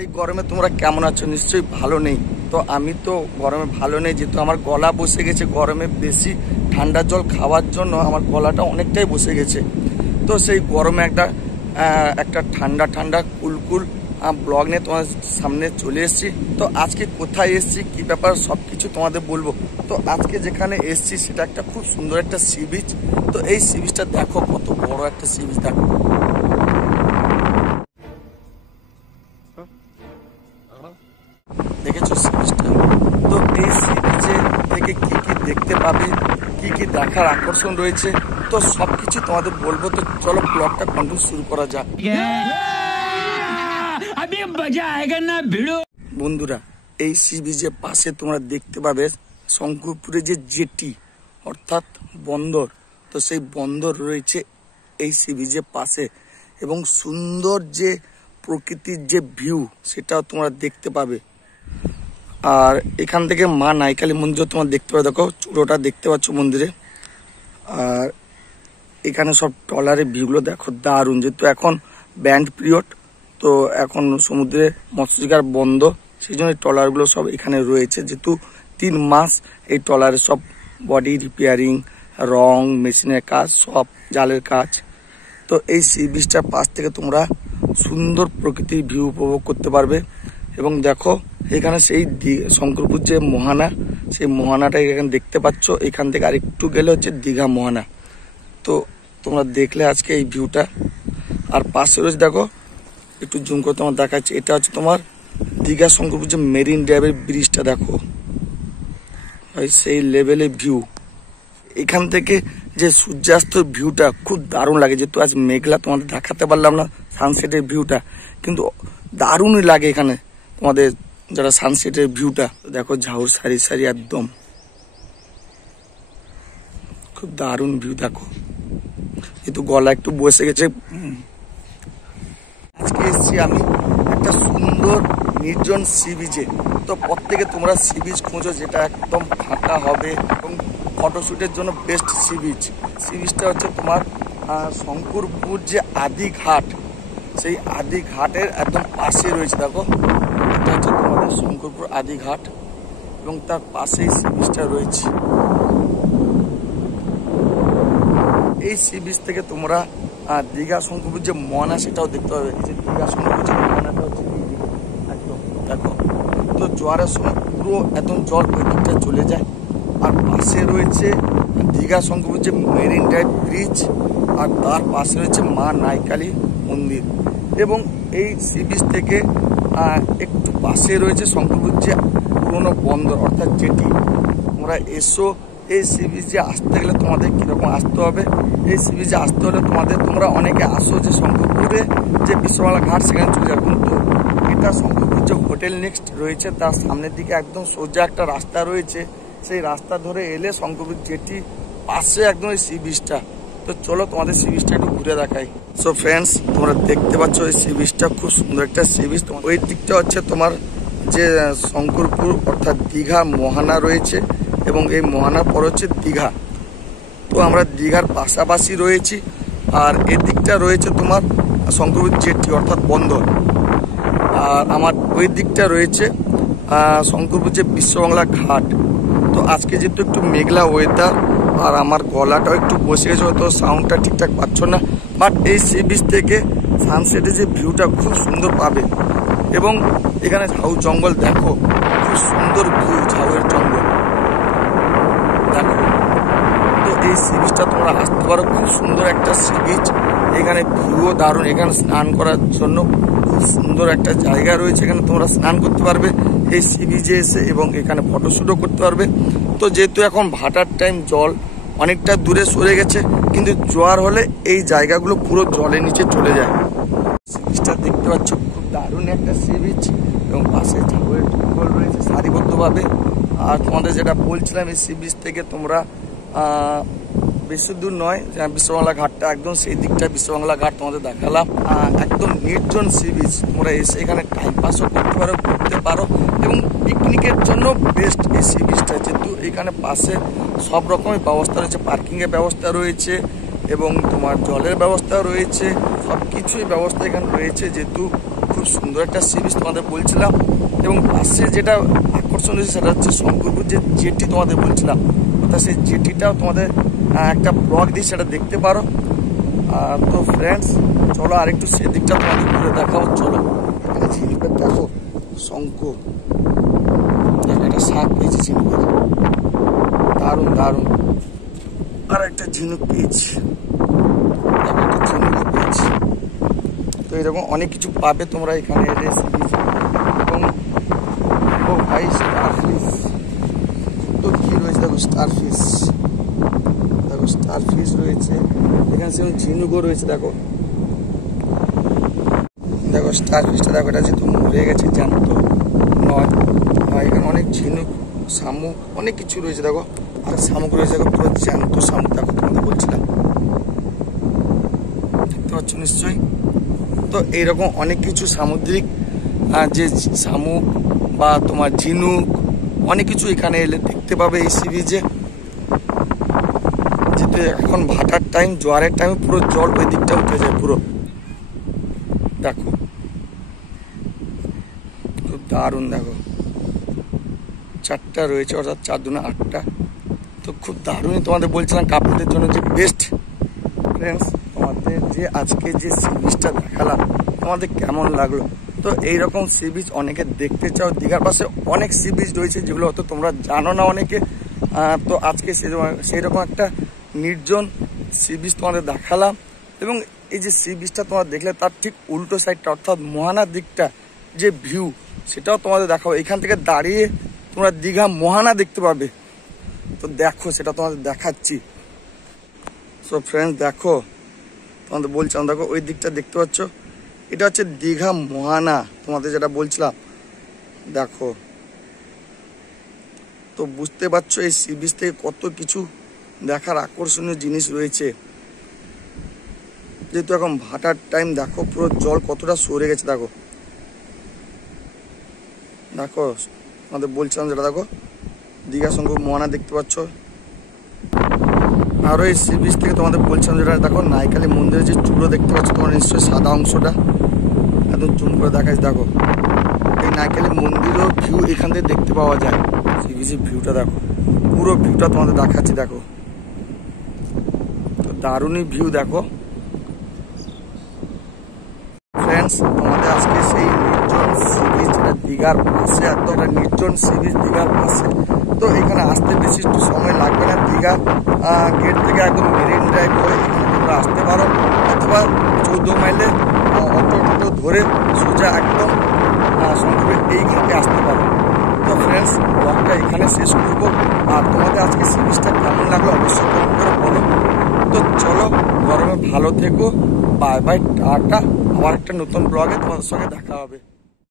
এই গরমে তোমরা কেমন আছো? নিশ্চয়ই ভালো নেই। তো আমি তো গরমে ভালো নেই, যেহেতু আমার গলা বসে গেছে। গরমে বেশি ঠান্ডা জল খাওয়ার জন্য আমার গলাটা অনেকটাই বসে গেছে। তো সেই গরমে একটা ঠান্ডা ঠান্ডা কুলকুল ব্লগ নিয়ে তোমার সামনে চলে এসেছি। তো আজকে কোথায় এসেছি, কি ব্যাপার, সব কিছু তোমাদের বলবো। তো আজকে যেখানে এসেছি সেটা একটা খুব সুন্দর একটা সি বিচ। তো এই সি বিচটা দেখো, কত বড় একটা সি বিচ দেখো। দেখেছো সি বিচটা? তো এই সি বিচে থেকে কি কি দেখতে পাবে, কি কি দেখার আকর্ষণ রয়েছে, তো সবকিছু তোমাদের বলবো। তো চলো ব্লগটা কন্টিনিউ শুরু করা যাক। বন্ধুরা, এই সি বিচের পাশে তোমরা দেখতে পাবে শঙ্করপুরে যে জেটি অর্থাৎ বন্দর, তো সেই বন্দর রয়েছে এই সি বিচের পাশে। এবং সুন্দর যে প্রকৃতির যে ভিউ, সেটাও তোমরা দেখতে পাবে। আর এখান থেকে মা নাইকালী মন্দির তোমরা দেখতে পাবে, দেখো চূড়োটা দেখতে পাচ্ছ মন্দিরে। আর এখানে সব ট্রলারের ভিউগুলো দেখো, দারুণ। যেহেতু এখন ব্যান্ড পিরিয়ড, তো এখন সমুদ্রে মৎস্য শিকার বন্ধ, সেই জন্য ট্রলারগুলো সব এখানে রয়েছে। যেহেতু 3 মাস এই ট্রলারের সব বডি রিপেয়ারিং, রং, মেশিনের কাজ, সব জালের কাজ। তো এই সি বিচটার পাশ থেকে তোমরা সুন্দর প্রকৃতির ভিউ উপভোগ করতে পারবে। এবং দেখো এখানে সেই শঙ্করপুর যে মোহনা, সেই মোহনাটা এখানে দেখতে পাচ্ছ। এখান থেকে আরেকটু গেলে হচ্ছে দীঘা মোহনা। তো তোমরা দেখলে আজকে এই ভিউটা। আর পাশে রয়েছে দেখো, একটু জুম করে তোমার দেখাচ্ছি, এটা হচ্ছে তোমার দীঘা শঙ্করপুর যে মেরিন ড্রাইভের ব্রিজটা দেখো, সেই লেভেলের ভিউ। এখান থেকে যে সূর্যাস্তের ভিউটা খুব দারুণ লাগে। যেহেতু আজ মেঘলা, তোমাদের দেখাতে পারলাম না সানসেটের ভিউটা, কিন্তু দারুণই লাগে এখানে তোমাদের যারা সানসেটের ভিউটা দেখো। ঝাউর সারি সারি একদম খুব দারুণ ভিউ দেখো। যেহেতু গলা একটু বসে গেছে, আজকে এসেছি আমি একটা সুন্দর নির্জন সি বিচে। তো প্রত্যেকে তোমরা সি বিচ খুঁজো যেটা একদম ফাঁকা হবে এবং ফটোশ্যুটের জন্য বেস্ট সি বিচ। সি বিচটা হচ্ছে তোমার শঙ্করপুর যে আদি ঘাট, সেই আদি ঘাটের একদম পাশে রয়েছে। দেখো, এটা হচ্ছে তোমাদের শঙ্করপুর আদি ঘাট এবং তার পাশেই সি বিচটা রয়েছে। এই সি বিচ থেকে তোমরা দীঘা শঙ্করপুর যে মোহনা, সেটাও দেখতে পাবে। এই যে দীঘা শঙ্করপুর যে মোহনাটা হচ্ছে একদম দেখো। তো জোয়ারের সময় পুরো একদম জল ওই দিকটা চলে যায়। আর পাশে রয়েছে দীঘা শঙ্করপুর যে মেরিন ড্রাইভ ব্রিজ, আর তার পাশে রয়েছে মা নাইকালী মন্দির। এবং এই সি বিচ থেকে একটু পাশে রয়েছে শঙ্করপুর যে পুরোনো বন্দর অর্থাৎ জেটি। তোমরা এসো এই সি বিচে আসতে গেলে তোমাদের কীরকম আসতে হবে। এই সি বিচে আসতে হলে তোমরা অনেকে আসো যে শঙ্করপুরে যে বিশ্ববাংলা ঘাট, সেখানে চলে যাবে। কিন্তু এটা শঙ্করপুর যে হোটেল নেক্সট রয়েছে, তার সামনের দিকে একদম সোজা একটা রাস্তা রয়েছে। সেই রাস্তা ধরে এলে শঙ্করপুর জেটি পাশে একদম এই সি বিচটা। তো চলো তোমাদের সি বিচটা একটু ঘুরে দেখাই। সো ফ্রেন্ডস, তোমরা দেখতে পাচ্ছ এই সি বিচটা খুব সুন্দর একটা সি বিচ। ওই দিকটা হচ্ছে তোমার যে শঙ্করপুর অর্থাৎ দীঘা মোহনা রয়েছে, এবং এই মোহনার পর হচ্ছে দীঘা। তো আমরা দীঘার পাশাপাশি রয়েছি। আর এর দিকটা রয়েছে তোমার শঙ্করপুর জেটি অর্থাৎ বন্দর। আর আমার ওই দিকটা রয়েছে শঙ্করপুর যে বিশ্ববাংলা ঘাট। তো আজকে যেহেতু একটু মেঘলা ওয়েদার, আর আমার গলাটাও একটু বসে গেছে, তো সাউন্ডটা ঠিকঠাক পাচ্ছ না। বাট এই সি বিচ থেকে সানসেটের যে ভিউটা খুব সুন্দর পাবে। এবং এখানে ঝাউ জঙ্গল দেখো, খুব সুন্দর ভিউ, ঝাউয়ের জঙ্গল দেখো। তো এই সি বিচটা তোমরা আসতে পারো, খুব সুন্দর একটা সি বিচ। এখানে ভিউও দারুণ। এখানে স্নান করার জন্য খুব সুন্দর একটা জায়গা রয়েছে, এখানে তোমরা স্নান করতে পারবে এই সি বিচে এসে, এবং এখানে ফটোশ্যুটও করতে পারবে। তো যেহেতু এখন ভাটার টাইম, জল অনেকটা দূরে সরে গেছে, কিন্তু জোয়ার হলে এই জায়গাগুলো পুরো জলের নিচে চলে যায়। সি বিচটা দেখতে পাচ্ছ, খুব দারুণ একটা সি বিচ, এবং পাশে ঝাউয়ের জঙ্গল রয়েছে সারিবদ্ধভাবে। আর তোমাদের যেটা বলছিলাম, এই সি বিচ থেকে তোমরা বেশি দূর নয়, বিশ্ববাংলা ঘাটটা একদম সেই দিকটা বিশ্ববাংলা ঘাট তোমাদের দেখালাম। একদম নির্জন সি বিচ, তোমরা এসে এখানে টাইম পাসও করতে পারো, ঘুরতে পারো, এবং পিকনিকের জন্য বেস্ট এই সি বিচটা। যেহেতু এখানে পাশে সব রকমের ব্যবস্থা রয়েছে, পার্কিংয়ের ব্যবস্থা রয়েছে, এবং তোমার জলের ব্যবস্থা রয়েছে, সব কিছুই ব্যবস্থা এখানে রয়েছে। যেহেতু খুব সুন্দর একটা সি বিচ তোমাদের বলছিলাম। এবং পাশে যেটা আকর্ষণ হয়েছে সেটা হচ্ছে শঙ্করপুর যে জেটি তোমাদের বলছিলাম, অর্থাৎ সেই জেটিটাও তোমাদের একটা ব্লগ দিয়ে সেটা দেখতে পারো। তো ফ্রেন্ডস চলো আরেকটু সেদিকটা তোমাদের ঘুরে দেখাও। চলো এখানে ঝিনুকের দেখো শঙ্খ, দেখো একটা শাক পেয়েছি ঝিনুকের, দারুণ দারুণ। আর একটা ঝিনুক পেয়েছি, দেখো একটা ঝিনুক পেয়েছি। তো এরকম অনেক কিছু পাবে তোমরা এখানে এলে সি বিচ। এবং ও ভাই স্টারফিশ, তো কি রয়েছে দেখো স্টারফিশ, দেখো স্টারফিশ রয়েছে এখানে, সেরকম ঝিনুকও রয়েছে। দেখো দেখো স্টারফিশটা দেখো, এটা যেহেতু মরে গেছে জ্যান্ত নয়, এখানে অনেক ঝিনুক শামুক অনেক কিছু রয়েছে। দেখো আর শামুক রয়েছে, দেখো পুরো জ্যান্ত শামুক, দেখো তোমাদের বলছিলাম, দেখতে পাচ্ছ নিশ্চয়ই। তো এইরকম অনেক কিছু সামুদ্রিক যে শামুক বা তোমার ঝিনুক অনেক কিছু এখানে এলে দেখতে পাবে এই সি বিচে। যেহেতু এখন ভাটার টাইম, জোয়ারের টাইমে পুরো জল ওই দিকটা উঠে যায় পুরো, দেখো খুব দারুণ। দেখো 4টা রয়েছে, অর্থাৎ 4 দুনে 8টা। তো খুব দারুণই তোমাদের বলছিলাম কাপড়দের জন্য যে বেস্ট। ফ্রেন্ডস তোমাদের যে আজকে যে সি বিচটা দেখালাম তোমাদের কেমন লাগলো? তো এইরকম সি বিচ অনেকে দেখতে চাও, দীঘার পাশে অনেক সি বিচ রয়েছে যেগুলো হয়তো তোমরা জানো না অনেকে। তো আজকে সেই রকম একটা নির্জন সি বিচ তোমাদের দেখালাম। এবং এই যে সি বিচটা তোমরা দেখলে তার ঠিক উল্টো সাইডটা, অর্থাৎ মোহানার দিকটা যে ভিউ, সেটাও তোমাদের দেখাবো। এখান থেকে দাঁড়িয়ে তোমরা দীঘা মোহানা দেখতে পাবে। তো দেখো সেটা তোমাদের দেখাচ্ছি। সো ফ্রেন্ডস দেখো তোমাদের বলছিলাম, দেখো ওই দিকটা দেখতে পাচ্ছ, এটা হচ্ছে দীঘা মোহানা তোমাদের যেটা বলছিলাম, দেখো। তো বুঝতে পারছো এই সি বিচ থেকে কত কিছু দেখার আকর্ষণীয় জিনিস রয়েছে। যেহেতু এখন ভাটার টাইম, দেখো পুরো জল কতটা সরে গেছে। দেখো দেখো তোমাদের বলছিলাম যেটা, দেখো দীঘা সঙ্গে মোহানা দেখতে পাচ্ছ। আরও এই সি বিচ থেকে তোমাদের বলছিলাম যেটা, দেখো নাইকালি মন্দিরের যে চূড়ো দেখতে পাচ্ছ তোমার নিশ্চয়ই, সাদা অংশটা একদম জুম করে দেখাচ্ছি। দেখো এই নাইকালি মন্দিরও ভিউ এখান থেকে দেখতে পাওয়া যায়। সি বিচের ভিউটা দেখো, পুরো ভিউটা তোমাদের দেখাচ্ছি। দেখো তো দারুণই ভিউ। দেখো ফ্রেন্ডস তোমাদের আজকে সেই নির্জন সি বিচ যেটা দীঘার পাশে, একদম একটা নির্জন সি বিচ দীঘার পাশে। তো এখানে আসতে বেশি একটু সময় লাগবে না। দীঘা গেট থেকে একদম মেরিন ড্রাইভ হয়ে এখানে তোমরা আসতে পারো, অথবা 14 মাইলে অটো ধরে সোজা একদম শঙ্করের এই ঘাটে আসতে পারো। তো ফ্রেন্ডস ব্লগটা এখানে শেষ করবো। আর তোমাদের আজকে সি বিচটা কেমন লাগলো অবশ্যই কমেন্ট করে বলো। তো চলো গরমে ভালো থেকো, বাই বাই, টাটা। আবার একটা নতুন ব্লগে তোমাদের সঙ্গে দেখা হবে।